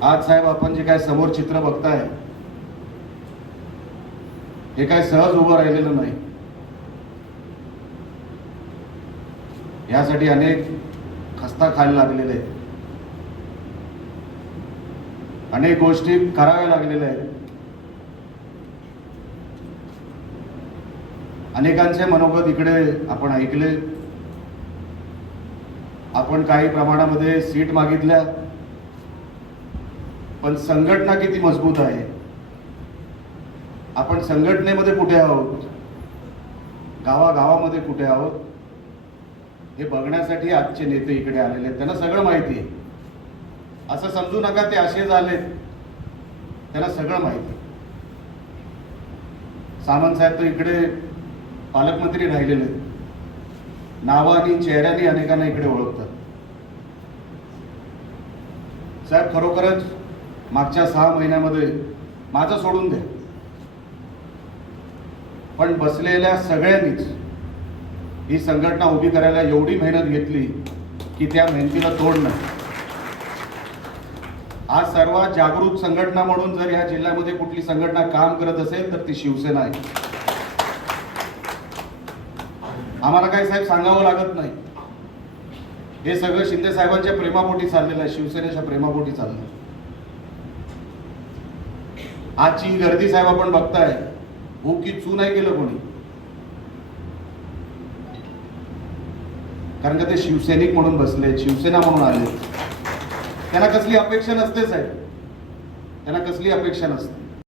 आज साहेब आपण जे काय समोर चित्र बघताय हे काय सहज उभं राहिलेलं नाही. यासाठी अनेक खस्ता खायला लागलेले आहेत, अनेक गोष्टी कराव्या लागलेल्या आहेत. अनेकांचे मनोगत इकडे आपण ऐकले. आपण काही प्रमाणामध्ये सीट मागितल्या, पण संघटना किती मजबूत आहे, आपण संघटनेमध्ये कुठे आहोत, गावागावामध्ये कुठे आहोत, हे बघण्यासाठी आजचे नेते इकडे आलेले आहेत. त्यांना सगळं माहिती आहे. असं समजू नका ते असे झालेत, त्यांना सगळं माहिती आहे. सामंत साहेब तर इकडे पालकमंत्री राहिलेले आहेत, नावं आणि चेहऱ्याने अनेकांना इकडे ओळखतात. साहेब खरोखरच मागच्या 6 महिन्यामध्ये माझं सोडून द्या, पण बसलेल्या सगळ्यांनीच ही संघटना उभी करायला एवढी मेहनत घेतली की त्या मेहनतीला तोड नाही. आज सर्वात जागरूक संघटना म्हणून जर या जिल्ह्यामध्ये कुठली संघटना काम करत असेल तर ती शिवसेना आहे. आम्हाला काही साहेब सांगावं लागत नाही. हे सगळं शिंदे साहेबांच्या प्रेमापोटी चाललेलं आहे, शिवसेनेच्या प्रेमापोटी चाललं. आजची गर्दी साहेब आपण बघताय, भूक की चू नाही केलं कोणी, कारण का ते शिवसैनिक म्हणून बसले, शिवसेना म्हणून आले. त्यांना कसली अपेक्षा नसते साहेब, त्यांना कसली अपेक्षा नसते.